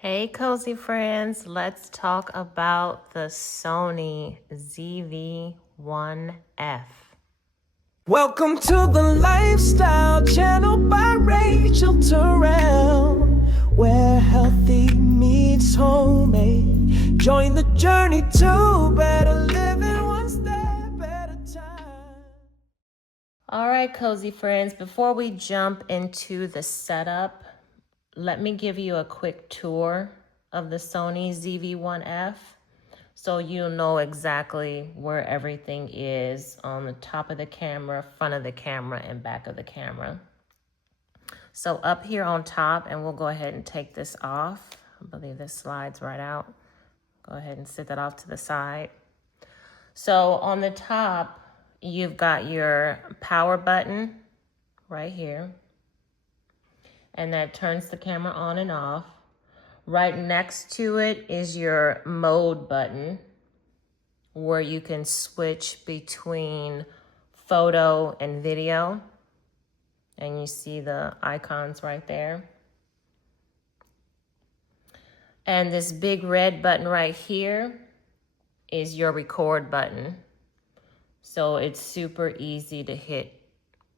Hey, cozy friends, let's talk about the Sony ZV-1F. Welcome to the Lifestyle Channel by Rachel Terrell, where healthy meets homemade. Join the journey to better living one step at a time. All right, cozy friends, before we jump into the setup, let me give you a quick tour of the Sony ZV-1F so you'll know exactly where everything is on the top of the camera, front of the camera, and back of the camera. So up here on top, and we'll go ahead and take this off. I believe this slides right out. Go ahead and set that off to the side. So on the top, you've got your power button right here. And that turns the camera on and off. Right next to it is your mode button, where you can switch between photo and video. And you see the icons right there. And this big red button right here is your record button. So it's super easy to hit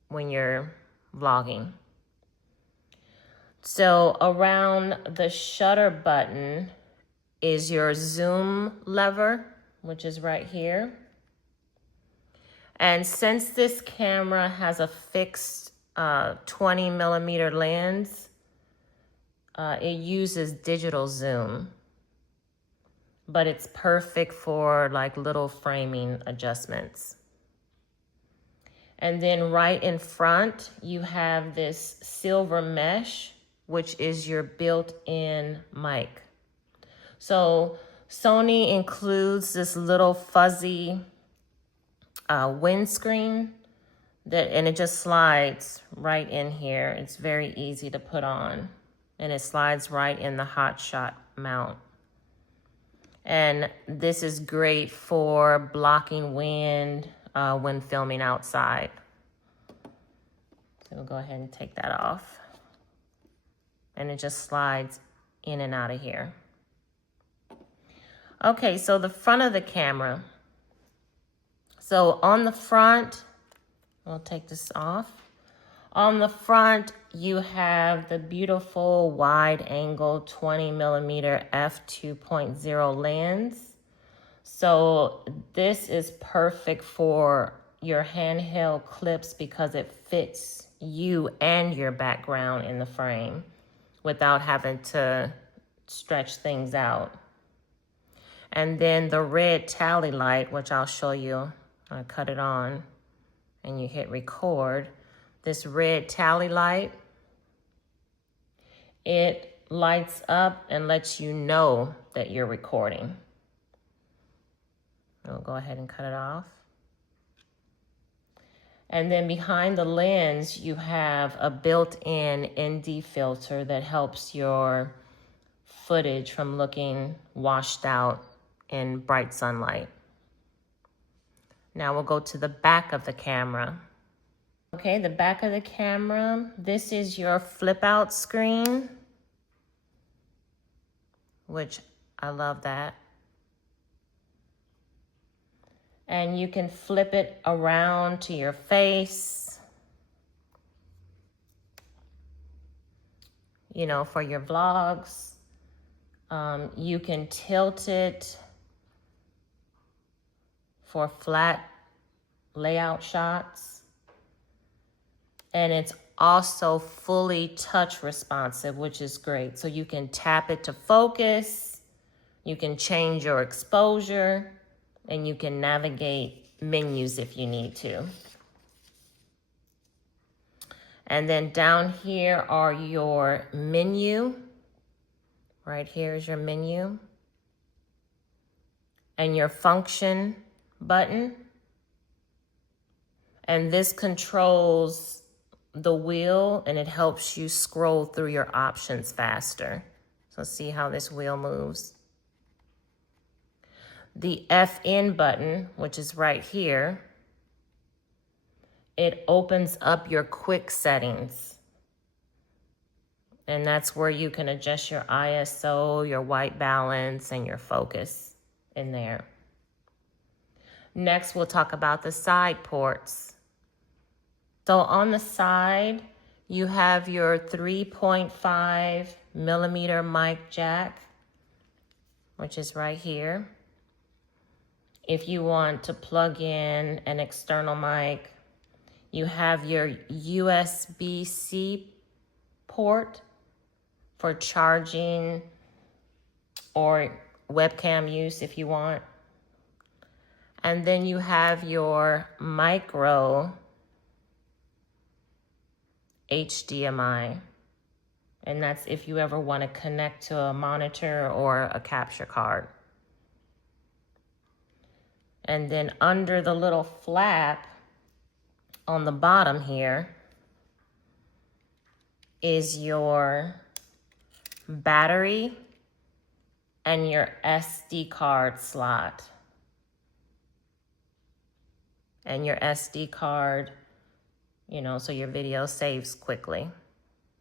when you're vlogging. So around the shutter button is your zoom lever, which is right here. And since this camera has a fixed 20mm lens, it uses digital zoom, but it's perfect for like little framing adjustments. And then right in front, you have this silver mesh, which is your built-in mic. So Sony includes this little fuzzy windscreen and it just slides right in here. It's very easy to put on, and it slides right in the hot shot mount. And this is great for blocking wind when filming outside. So we'll go ahead and take that off. And it just slides in and out of here. Okay, so the front of the camera. So on the front, we'll take this off. On the front, you have the beautiful wide angle 20mm f2.0 lens. So this is perfect for your handheld clips because it fits you and your background in the frame without having to stretch things out. And then the red tally light, which I'll show you, I cut it on and you hit record. This red tally light, it lights up and lets you know that you're recording. We'll go ahead and cut it off. And then behind the lens, you have a built-in ND filter that helps your footage from looking washed out in bright sunlight. Now we'll go to the back of the camera. Okay, the back of the camera, this is your flip out screen, which I love that. And you can flip it around to your face, you know, for your vlogs. You can tilt it for flat layout shots. And it's also fully touch responsive, which is great. So you can tap it to focus, you can change your exposure, and you can navigate menus if you need to. And then down here are your menu. Right here is your menu. And your function button. And this controls the wheel and it helps you scroll through your options faster. So see how this wheel moves. The FN button, which is right here, it opens up your quick settings. And that's where you can adjust your ISO, your white balance, and your focus in there. Next, we'll talk about the side ports. So on the side, you have your 3.5 millimeter mic jack, which is right here. If you want to plug in an external mic, you have your USB-C port for charging or webcam use if you want. And then you have your micro HDMI. And that's if you ever want to connect to a monitor or a capture card. And then under the little flap on the bottom here is your battery and your SD card slot. And your SD card, you know, so your video saves quickly.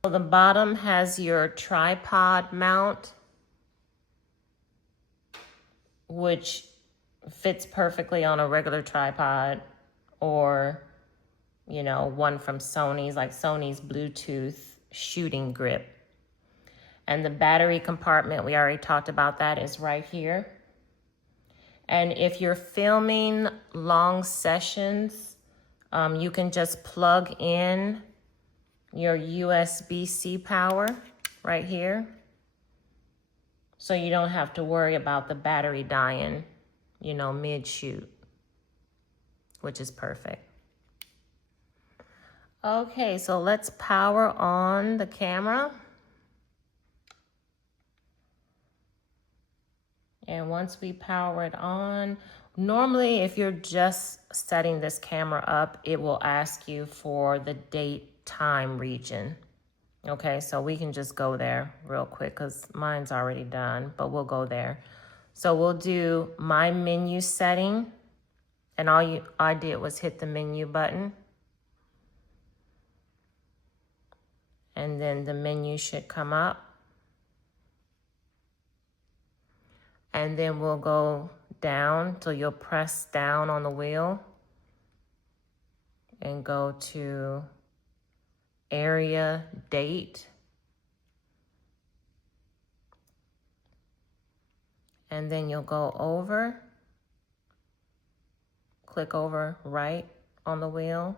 So the bottom has your tripod mount, which fits perfectly on a regular tripod, or, you know, one from Sony's, like Sony's Bluetooth shooting grip. And the battery compartment, we already talked about that, is right here. And if you're filming long sessions, you can just plug in your USB-C power right here. So you don't have to worry about the battery dying, you know, mid-shoot, which is perfect. Okay, so let's power on the camera. And once we power it on, normally if you're just setting this camera up, it will ask you for the date time region. Okay, so we can just go there real quick because mine's already done, but we'll go there. So we'll do my menu setting, and all I did was hit the menu button. And then the menu should come up. And then we'll go down, so you'll press down on the wheel and go to area date. And then you'll go over, click over right on the wheel.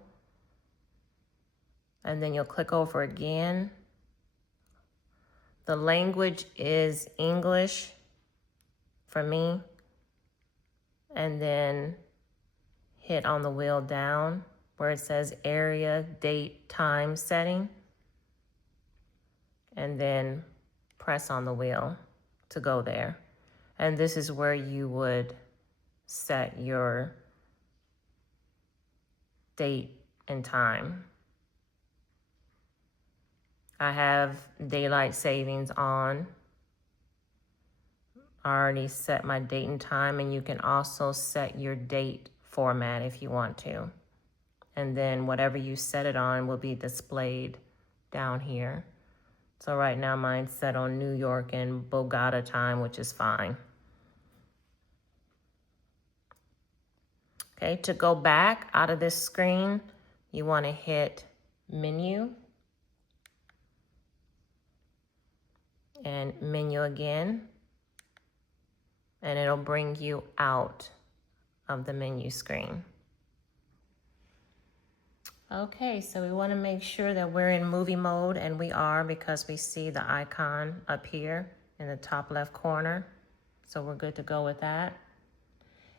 And then you'll click over again. The language is English for me. And then hit on the wheel down where it says area, date, time setting. And then press on the wheel to go there. And this is where you would set your date and time. I have daylight savings on. I already set my date and time, and you can also set your date format if you want to. And then whatever you set it on will be displayed down here. So right now mine's set on New York and Bogota time, which is fine. Okay, to go back out of this screen, you want to hit menu and menu again. And it'll bring you out of the menu screen. Okay, so we want to make sure that we're in movie mode, and we are because we see the icon up here in the top left corner. So we're good to go with that.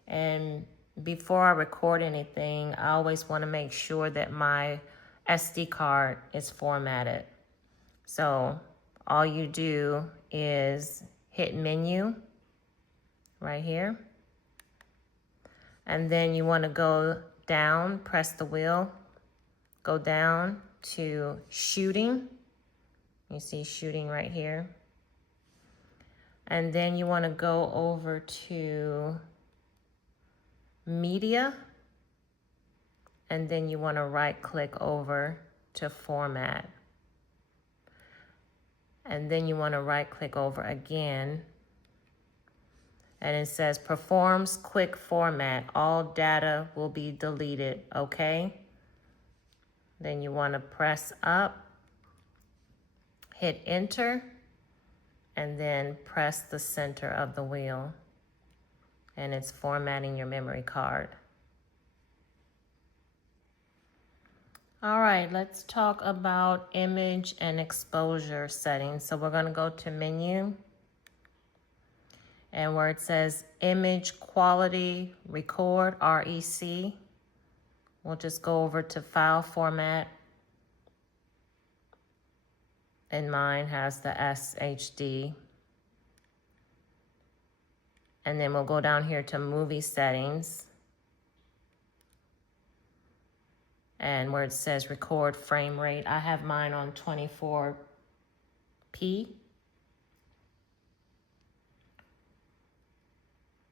And before I record anything, I always want to make sure that my SD card is formatted. So all you do is hit menu right here. And then you want to go down, press the wheel, go down to shooting. You see shooting right here. And then you want to go over to media. And then you want to right click over to format. And then you want to right click over again. And it says performs quick format. All data will be deleted, okay? Then you want to press up, hit enter, and then press the center of the wheel. And it's formatting your memory card. All right, let's talk about image and exposure settings. So we're going to go to menu, and where it says image quality record, REC, we'll just go over to file format. And mine has the SHD. And then we'll go down here to movie settings. And where it says record frame rate, I have mine on 24p.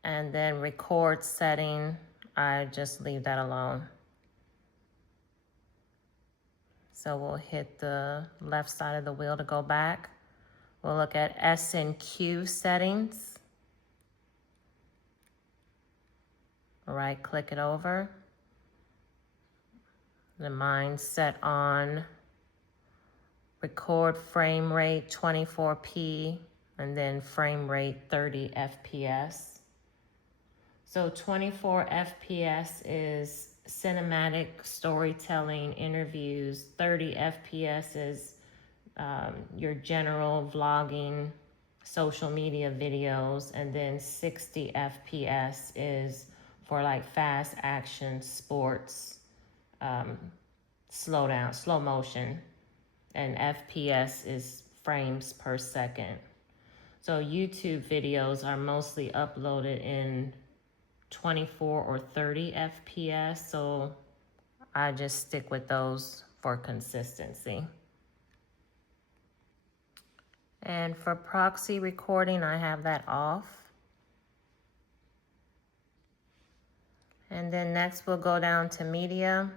And then record setting, I just leave that alone. So we'll hit the left side of the wheel to go back. We'll look at S&Q settings. Right click it over. The mine's set on record frame rate 24p and then frame rate 30 FPS. So 24 FPS is cinematic storytelling interviews. 30 FPS is your general vlogging, social media videos. And then 60 FPS is for like fast action sports, slow motion. And FPS is frames per second. So YouTube videos are mostly uploaded in 24 or 30 FPS, so I just stick with those for consistency. And for proxy recording, I have that off. And then next we'll go down to media.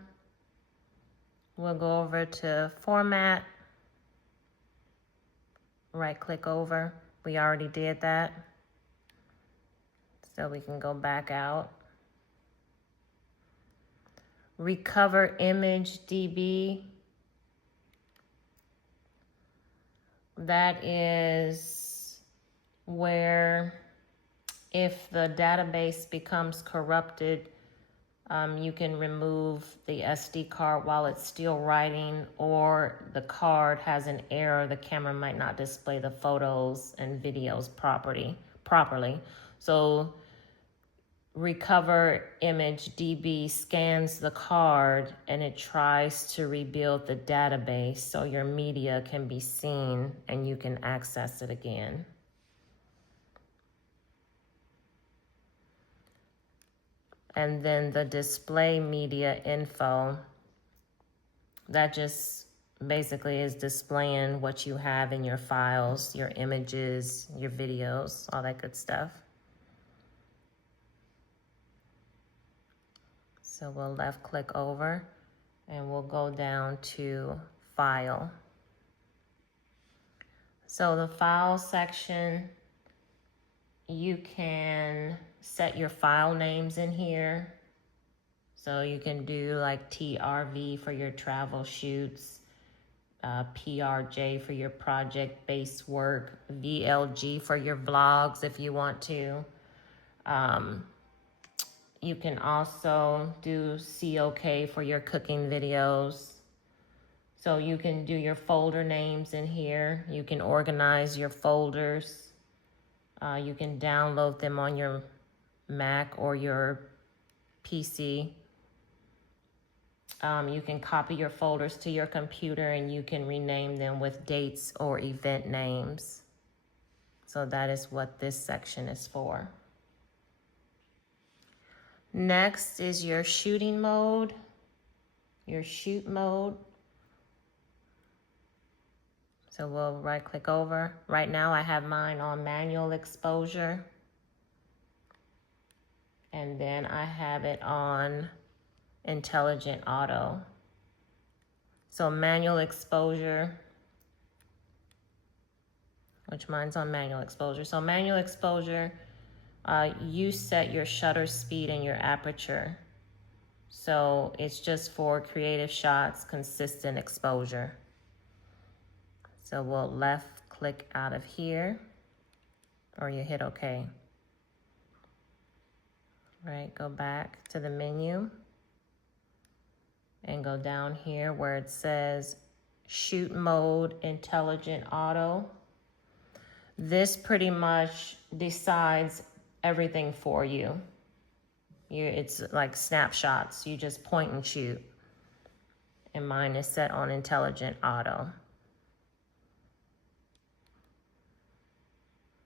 We'll go over to format, right click over. We already did that. So we can go back out. Recover image DB. That is where if the database becomes corrupted, you can remove the SD card while it's still writing, or the card has an error. The camera might not display the photos and videos properly. So Recover Image DB scans the card and it tries to rebuild the database so your media can be seen and you can access it again. And then the display media info, that just basically is displaying what you have in your files, your images, your videos, all that good stuff. So we'll left click over and we'll go down to file. So the file section, you can set your file names in here. So you can do like TRV for your travel shoots, PRJ for your project-based work, VLG for your vlogs if you want to. You can also do COK for your cooking videos. So you can do your folder names in here. You can organize your folders. You can download them on your Mac or your PC. You can copy your folders to your computer and you can rename them with dates or event names. So that is what this section is for. Next is your shooting mode, your shoot mode. So we'll right click over. Right now I have mine on manual exposure. And then I have it on intelligent auto. So manual exposure, which mine's on manual exposure. So manual exposure, you set your shutter speed and your aperture. So it's just for creative shots, consistent exposure. So we'll left click out of here, or you hit OK. Right, go back to the menu and go down here where it says shoot mode intelligent auto. This pretty much decides everything for you. It's like snapshots. You just point and shoot. And mine is set on intelligent auto.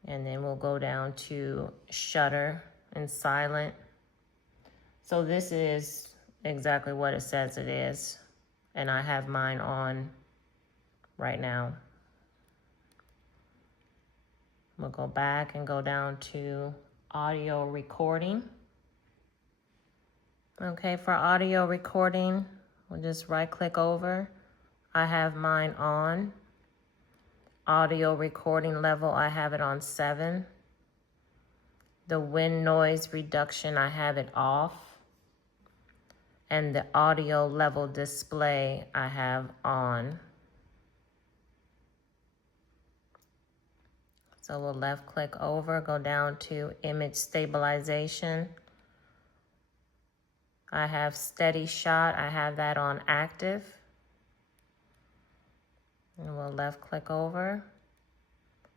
And then we'll go down to shutter and silent. So this is exactly what it says it is. And I have mine on right now. We'll go back and go down to audio recording. Okay, for audio recording, we'll just right click over. I have mine on. Audio recording level, I have it on 7. The wind noise reduction, I have it off. And the audio level display, I have on. So we'll left click over, go down to image stabilization. I have steady shot, I have that on active. And we'll left click over,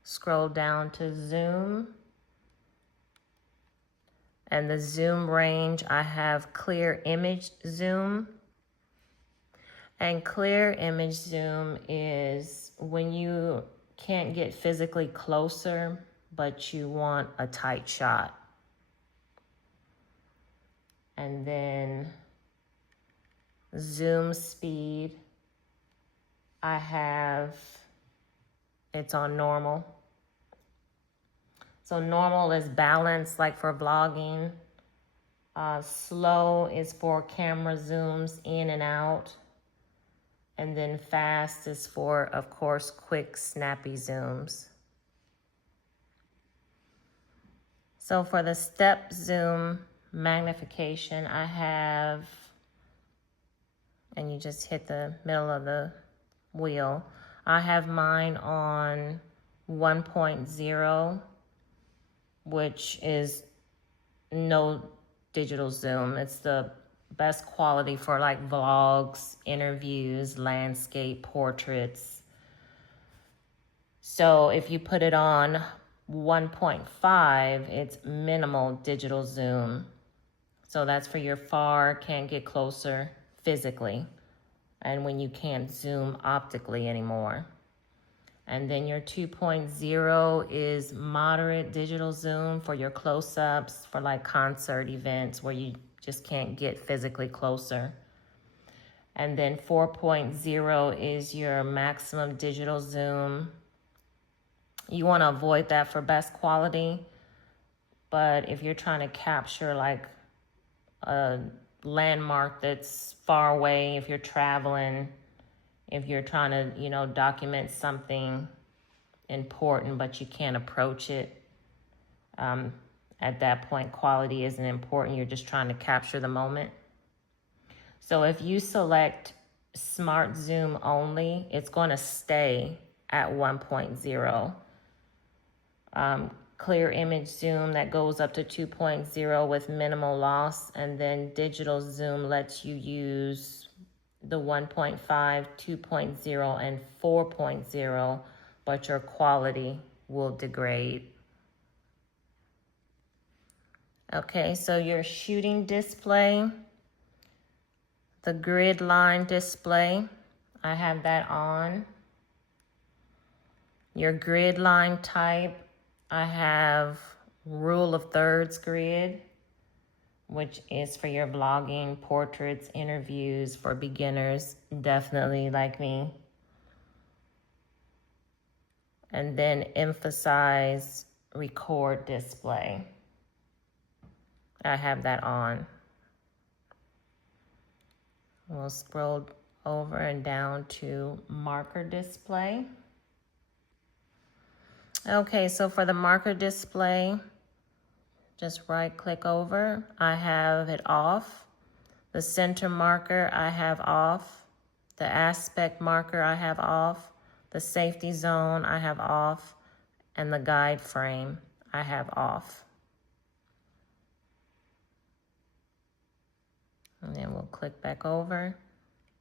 scroll down to zoom. And the zoom range, I have clear image zoom. And clear image zoom is when you can't get physically closer, but you want a tight shot. And then zoom speed, I have, it's on normal. So normal is balanced, like for vlogging. Slow is for camera zooms in and out. And then fast is for, of course, quick, snappy zooms. So for the step zoom magnification, I have, and you just hit the middle of the wheel, I have mine on 1.0, which is no digital zoom. It's the best quality for like vlogs, interviews, landscape, portraits. So if you put it on 1.5, it's minimal digital zoom. So that's for your far, can't get closer physically, and when you can't zoom optically anymore. And then your 2.0 is moderate digital zoom for your close-ups, for like concert events where you just can't get physically closer. And then 4.0 is your maximum digital zoom. You want to avoid that for best quality, but if you're trying to capture like a landmark that's far away, if you're traveling, if you're trying to, document something important, but you can't approach it, at that point, quality isn't important. You're just trying to capture the moment. So if you select smart zoom only, it's going to stay at 1.0. Clear image zoom, that goes up to 2.0 with minimal loss. And then digital zoom lets you use the 1.5, 2.0, and 4.0, but your quality will degrade. Okay, so your shooting display, the grid line display, I have that on. Your grid line type, I have rule of thirds grid, which is for your vlogging, portraits, interviews, for beginners, definitely like me. And then emphasize record display. I have that on. We'll scroll over and down to marker display. Okay, so for the marker display, just right click over. I have it off. The center marker I have off. The aspect marker I have off. The safety zone I have off. And the guide frame I have off. And then we'll click back over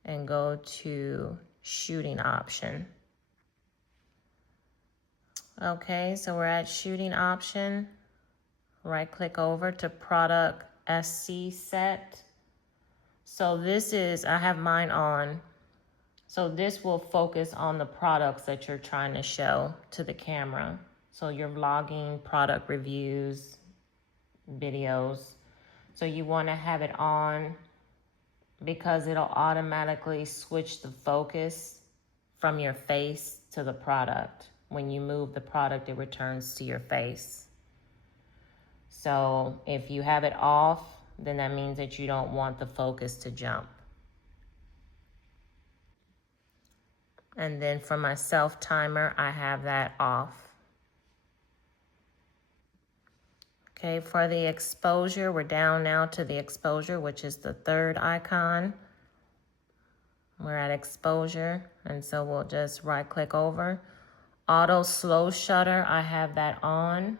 and go to shooting option. Okay, so we're at shooting option. Right click over to product SC set. So this is, I have mine on. So this will focus on the products that you're trying to show to the camera. So you're vlogging, product reviews, videos. So you want to have it on because it'll automatically switch the focus from your face to the product. When you move the product, it returns to your face. So if you have it off, then that means that you don't want the focus to jump. And then for my self timer, I have that off. Okay, for the exposure, we're down now to the exposure, which is the third icon. We're at exposure, and so we'll just right click over. Auto slow shutter, I have that on.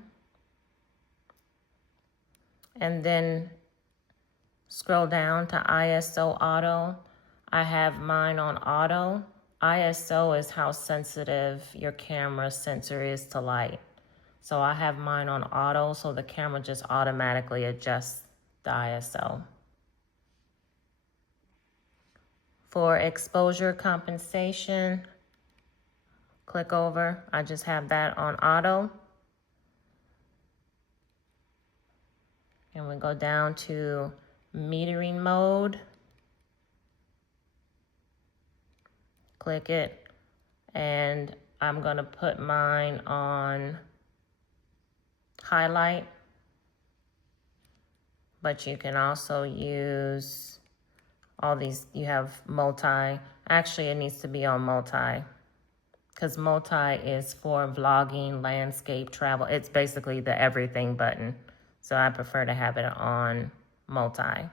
And then scroll down to ISO auto. I have mine on auto. ISO is how sensitive your camera sensor is to light. So I have mine on auto, so the camera just automatically adjusts the ISO. For exposure compensation, click over. I just have that on auto. And we go down to metering mode. Click it, and I'm gonna put mine on highlight, but you can also use all these. You have multi. Actually, it needs to be on multi because multi is for vlogging, landscape, travel. It's basically the everything button. So I prefer to have it on multi.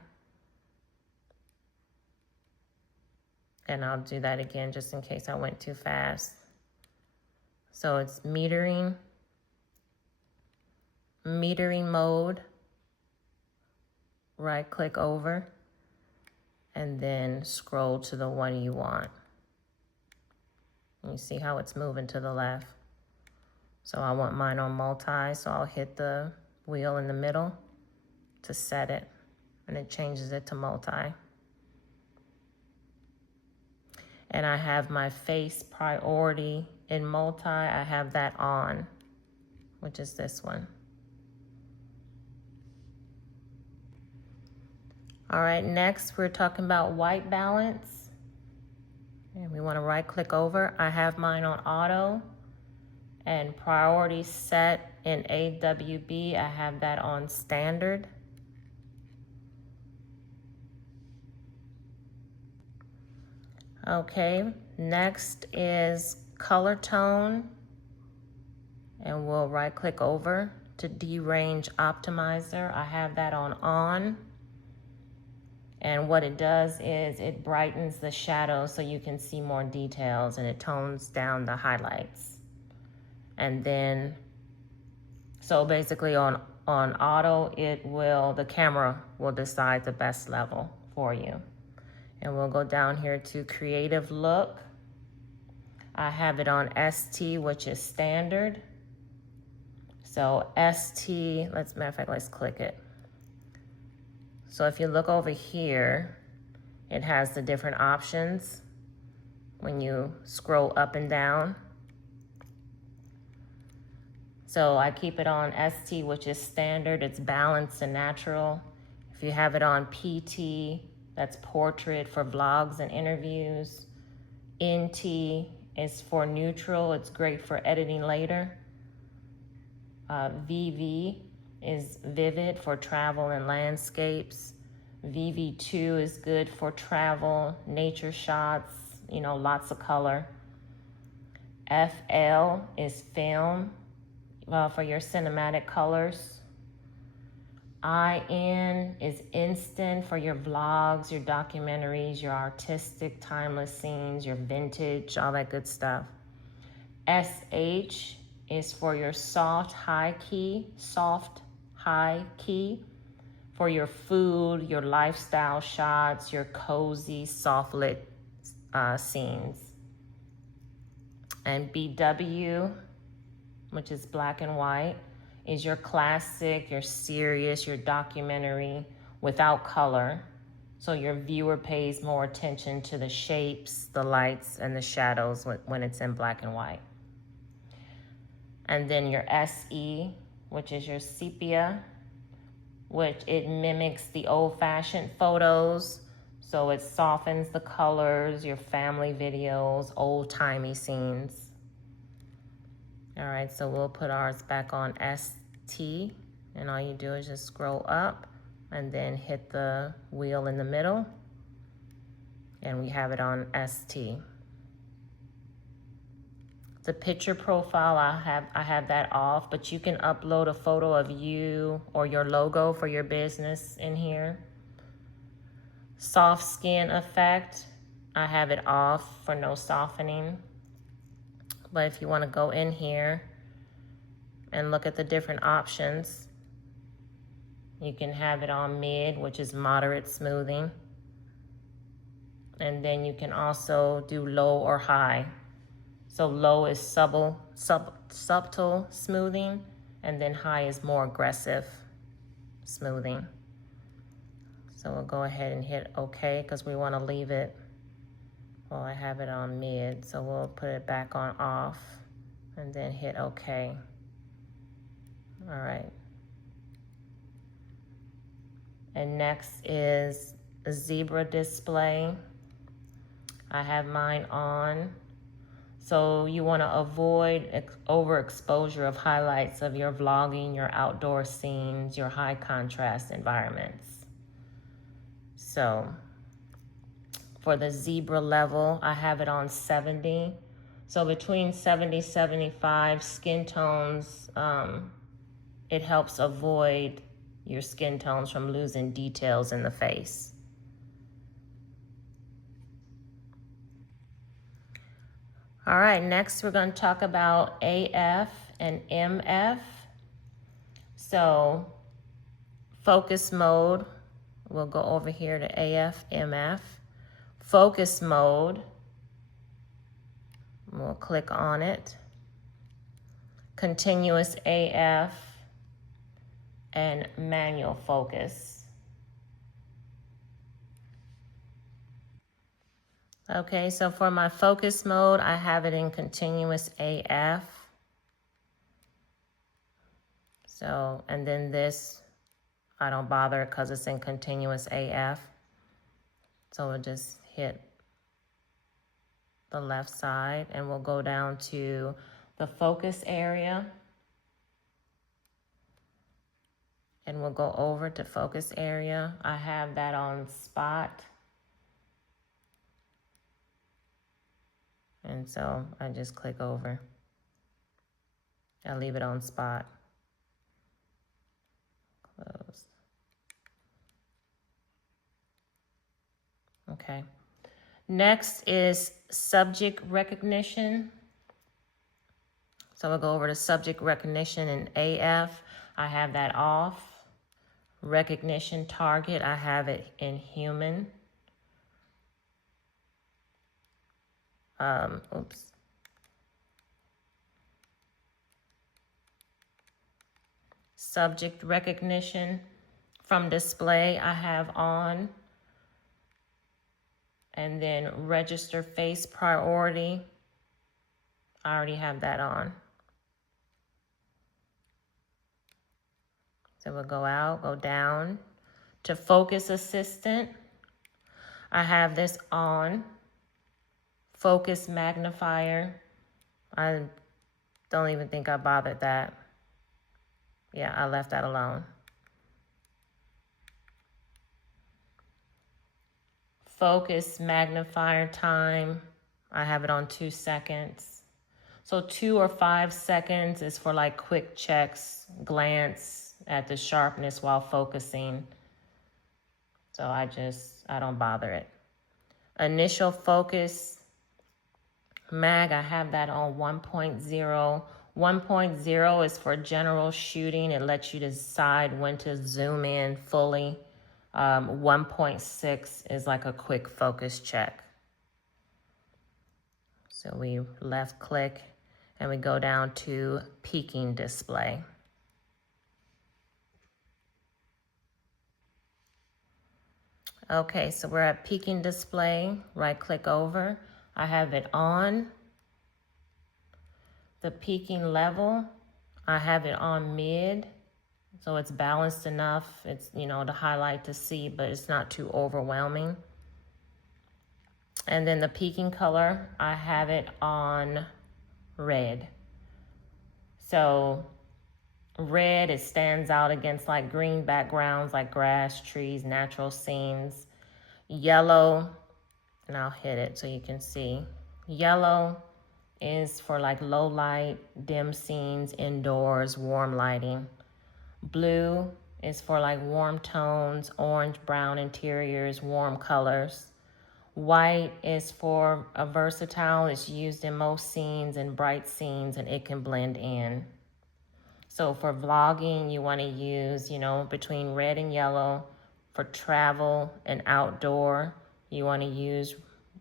And I'll do that again just in case I went too fast. So it's metering mode. Right click over and then scroll to the one you want. You see how it's moving to the left. So I want mine on multi, so I'll hit the wheel in the middle to set it, and it changes it to multi. And I have my face priority in multi. I have that on, which is this one. All right, next we're talking about white balance. And we want to right click over. I have mine on auto and priority set in AWB. I have that on standard. Okay, next is color tone, and we'll right click over to derange optimizer. I have that on, and what it does is it brightens the shadow so you can see more details, and it tones down the highlights. And then, so basically on auto, the camera will decide the best level for you. And we'll go down here to creative look. I have it on ST, which is standard. So ST, let's click it. So if you look over here, it has the different options when you scroll up and down. So I keep it on ST, which is standard. It's balanced and natural. If you have it on PT, that's portrait for vlogs and interviews. NT is for neutral. It's great for editing later. VV is vivid for travel and landscapes. VV2 is good for travel, nature shots, lots of color. FL is film. for your cinematic colors. IN is instant for your vlogs, your documentaries, your artistic, timeless scenes, your vintage, all that good stuff. SH is for your soft, high key, for your food, your lifestyle shots, your cozy, soft lit scenes. And BW, which is black and white, is your classic, your serious, your documentary without color. So your viewer pays more attention to the shapes, the lights, and the shadows when it's in black and white. And then your SE, which is your sepia, which it mimics the old-fashioned photos. So it softens the colors, your family videos, old-timey scenes. All right, so we'll put ours back on ST, and all you do is just scroll up and then hit the wheel in the middle, and we have it on ST. The picture profile, I have that off, but you can upload a photo of you or your logo for your business in here. Soft skin effect, I have it off for no softening. But if you want to go in here and look at the different options, you can have it on mid, which is moderate smoothing. And then you can also do low or high. So low is subtle smoothing, and then high is more aggressive smoothing. So we'll go ahead and hit OK because we want to leave it. Well, I have it on mid, so we'll put it back on off and then hit OK. All right. And next is a zebra display. I have mine on. So you want to avoid overexposure of highlights of your vlogging, your outdoor scenes, your high contrast environments. So for the zebra level, I have it on 70. So between 70, 75 skin tones, it helps avoid your skin tones from losing details in the face. All right, next we're going to talk about AF and MF. So focus mode, we'll go over here to AF, MF. Focus mode, we'll click on it. Continuous AF and manual focus. Okay, so for my focus mode, I have it in continuous AF. So, and then this, I don't bother because it's in continuous AF. So we'll just hit the left side and we'll go down to the focus area. And we'll go over to focus area. I have that on spot. And so I just click over. I leave it on spot. Close. Okay. Next is subject recognition. So we'll go over to subject recognition in AF. I have that off. Recognition target, I have it in human. Subject recognition from display, I have on. And then register face priority, I already have that on. So we'll go out, go down to focus assistant. I have this on. Focus magnifier, I don't even think I bothered that. Yeah, I left that alone. Focus magnifier time, I have it on 2 seconds. So 2 or 5 seconds is for like quick checks, glance at the sharpness while focusing. So I don't bother it. Initial focus, mag, I have that on 1.0. 1.0 is for general shooting. It lets you decide when to zoom in fully. 1.6 is like a quick focus check. So we left click and we go down to peaking display. Okay, so we're at peaking display, right click over. I have it on. The peaking level, I have it on mid. So it's balanced enough. It's, to highlight to see, but it's not too overwhelming. And then the peaking color, I have it on red. So red, it stands out against like green backgrounds like grass, trees, natural scenes. Yellow, and I'll hit it so you can see. Yellow is for like low light, dim scenes, indoors, warm lighting. Blue is for like warm tones, orange, brown interiors, warm colors. White is for a versatile. It's used in most scenes and bright scenes, and it can blend in. So for vlogging, you want to use, between red and yellow. For travel and outdoor, you want to use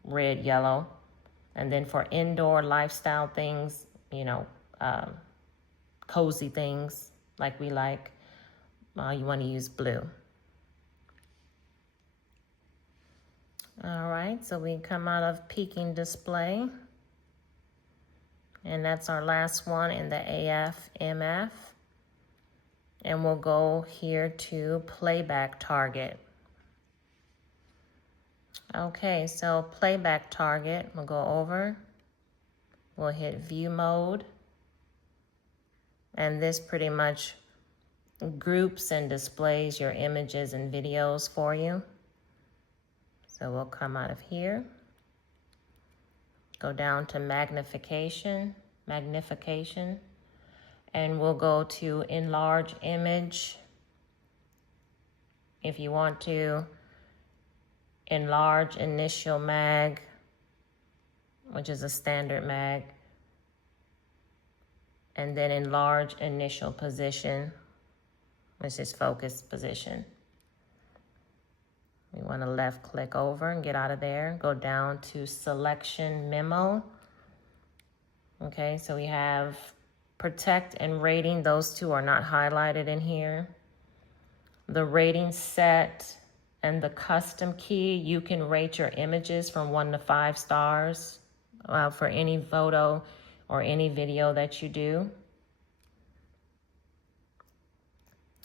red, yellow. And then for indoor lifestyle things, cozy things like we like, you want to use blue. All right, so we come out of peaking display. And that's our last one in the AF MF. And we'll go here to playback target. Okay, so playback target, we'll go over. We'll hit view mode. And this pretty much groups and displays your images and videos for you. So we'll come out of here. Go down to magnification, and we'll go to enlarge image. If you want to enlarge initial mag, which is a standard mag, and then enlarge initial position, which is focus position. We want to left click over and get out of there. Go down to selection memo. Okay, so we have protect and rating. Those two are not highlighted in here. The rating set and the custom key, you can rate your images from 1 to 5 stars for any photo or any video that you do.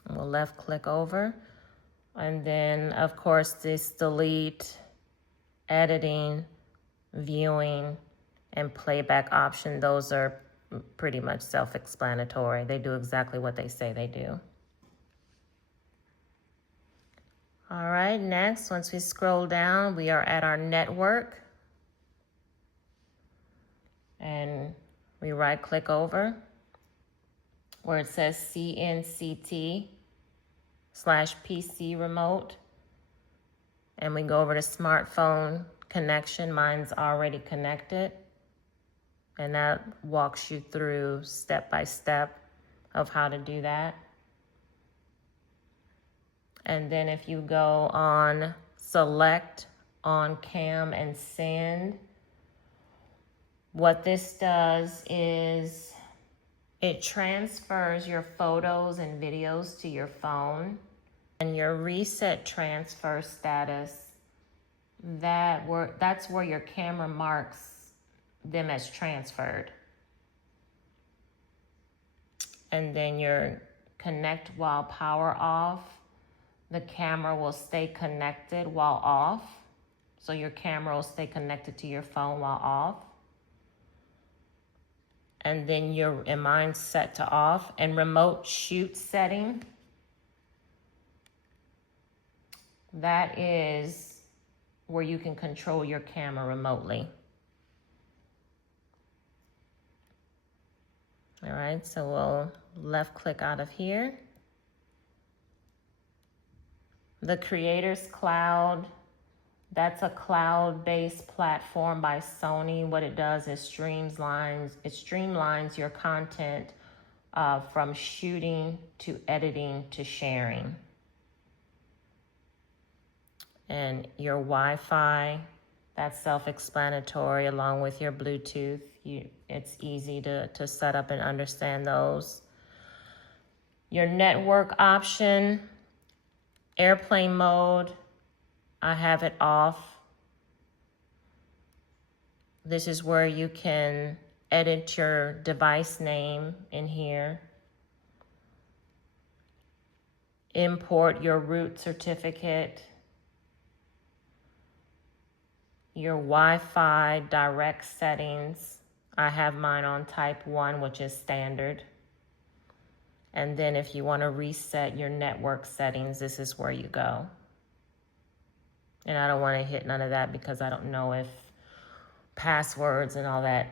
And we'll left click over. And then, of course, this delete, editing, viewing, and playback option, those are pretty much self-explanatory. They do exactly what they say they do. All right, next, once we scroll down, we are at our network. And we right-click over where it says CNCT/PC remote. And we go over to smartphone connection. Mine's already connected. And that walks you through step by step of how to do that. And then if you go on select on cam and send, what this does is it transfers your photos and videos to your phone, and your reset transfer status, that's where your camera marks them as transferred. And then your connect while power off, the camera will stay connected while off. So your camera will stay connected to your phone while off. And then and mine's set to off. And remote shoot setting, that is where you can control your camera remotely. All right, so we'll left click out of here. The Creators Cloud, that's a cloud-based platform by Sony. What it does is streamlines your content from shooting to editing to sharing. And your Wi-Fi, that's self-explanatory, along with your Bluetooth. It's easy to set up and understand those. Your network option, airplane mode, I have it off. This is where you can edit your device name in here. Import your root certificate. Your Wi-Fi direct settings. I have mine on type 1, which is standard. And then if you want to reset your network settings, this is where you go. And I don't want to hit none of that because I don't know if passwords and all that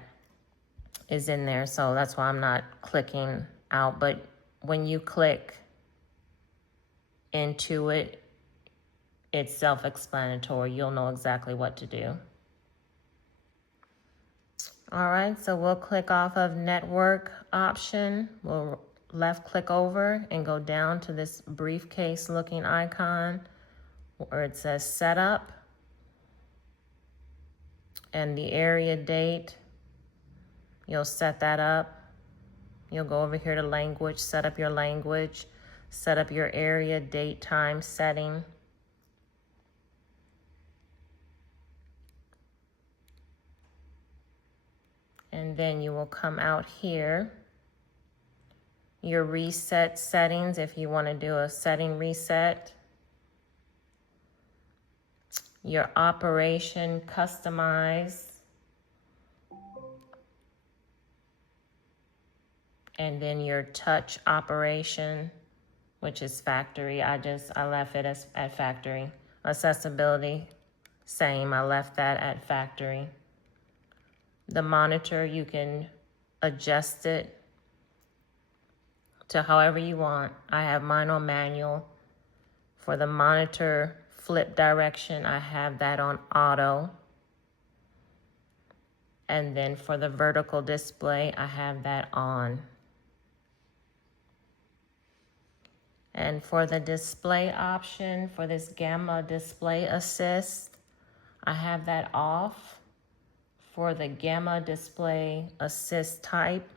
is in there. So that's why I'm not clicking out. But when you click into it, it's self-explanatory. You'll know exactly what to do. All right, so we'll click off of network option. We'll left click over and go down to this briefcase looking icon where it says setup and the area date. You'll set that up. You'll go over here to language, set up your language, set up your area, date, time setting. And then you will come out here, your reset settings, if you want to do a setting reset. Your operation customize. And then your touch operation, which is factory. I left it at factory. Accessibility, same, I left that at factory. The monitor, you can adjust it to however you want. I have mine on manual. For the monitor flip direction, I have that on auto. And then for the vertical display, I have that on. And for the display option, for this Gamma Display Assist, I have that off. For the Gamma Display Assist type,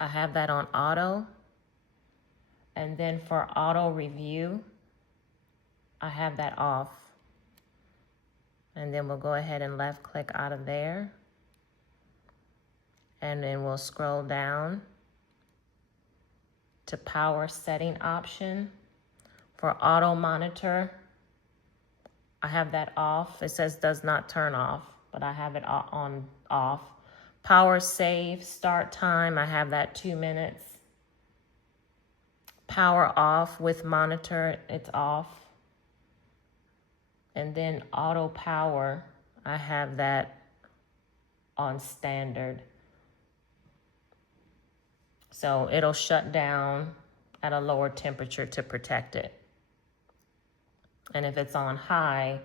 I have that on auto. And then for auto review, I have that off. And then we'll go ahead and left click out of there. And then we'll scroll down to power setting option. For auto monitor, I have that off. It says does not turn off, but I have it on off. Power save start time, I have that 2 minutes. Power off with monitor, it's off. And then auto power, I have that on standard. So it'll shut down at a lower temperature to protect it. And if it's on high,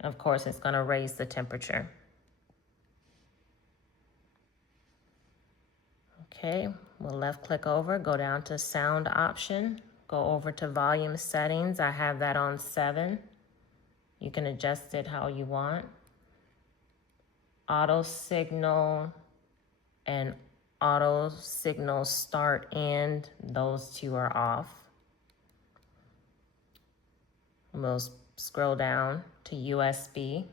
of course, it's going to raise the temperature. Okay, we'll left click over, go down to sound option, go over to volume settings. I have that on 7. You can adjust it how you want. Auto signal and auto signal start end, those two are off. We'll scroll down to USB.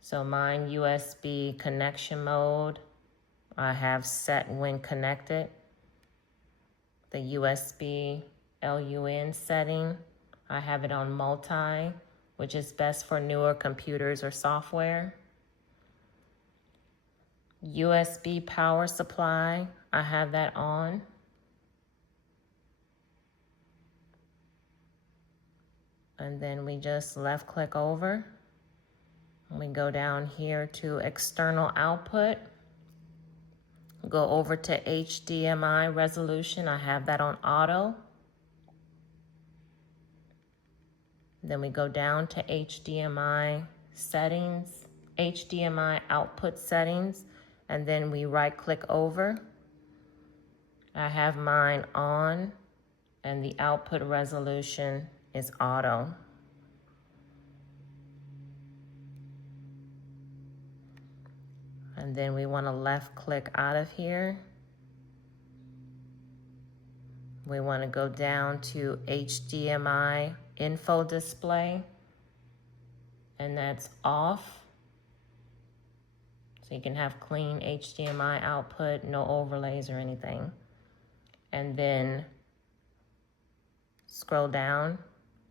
So mine USB connection mode, I have set when connected. The USB LUN setting, I have it on multi, which is best for newer computers or software. USB power supply, I have that on. And then we just left click over. We go down here to external output. Go over to HDMI resolution. I have that on auto. Then we go down to HDMI settings, HDMI output settings, and then we right click over. I have mine on, and the output resolution is auto. And then we want to left click out of here. We want to go down to HDMI info display, and that's off. So you can have clean HDMI output, no overlays or anything. And then scroll down,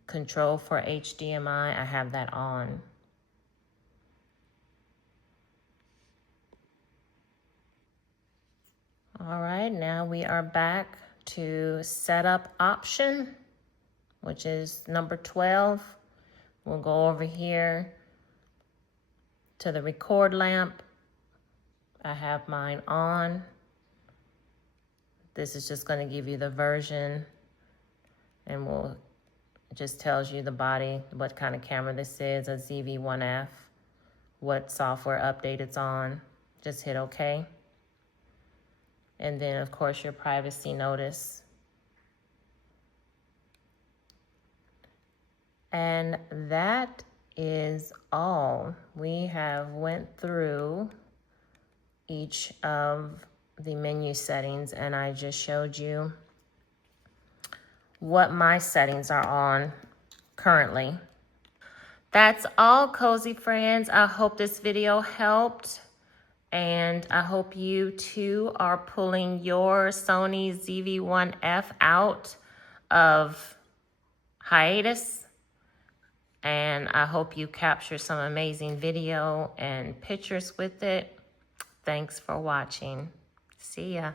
control for HDMI, I have that on. All right, now we are back to setup option, which is number 12. We'll go over here to the record lamp. I have mine on. This is just going to give you the version, and it just tells you the body, what kind of camera this is, a ZV-1F, what software update it's on. Just hit OK. And then, of course, your privacy notice. And that is all. We have went through each of the menu settings, and I just showed you what my settings are on currently. That's all, cozy friends. I hope this video helped. And I hope you too are pulling your Sony ZV-1F out of hiatus. And I hope you capture some amazing video and pictures with it. Thanks for watching. See ya.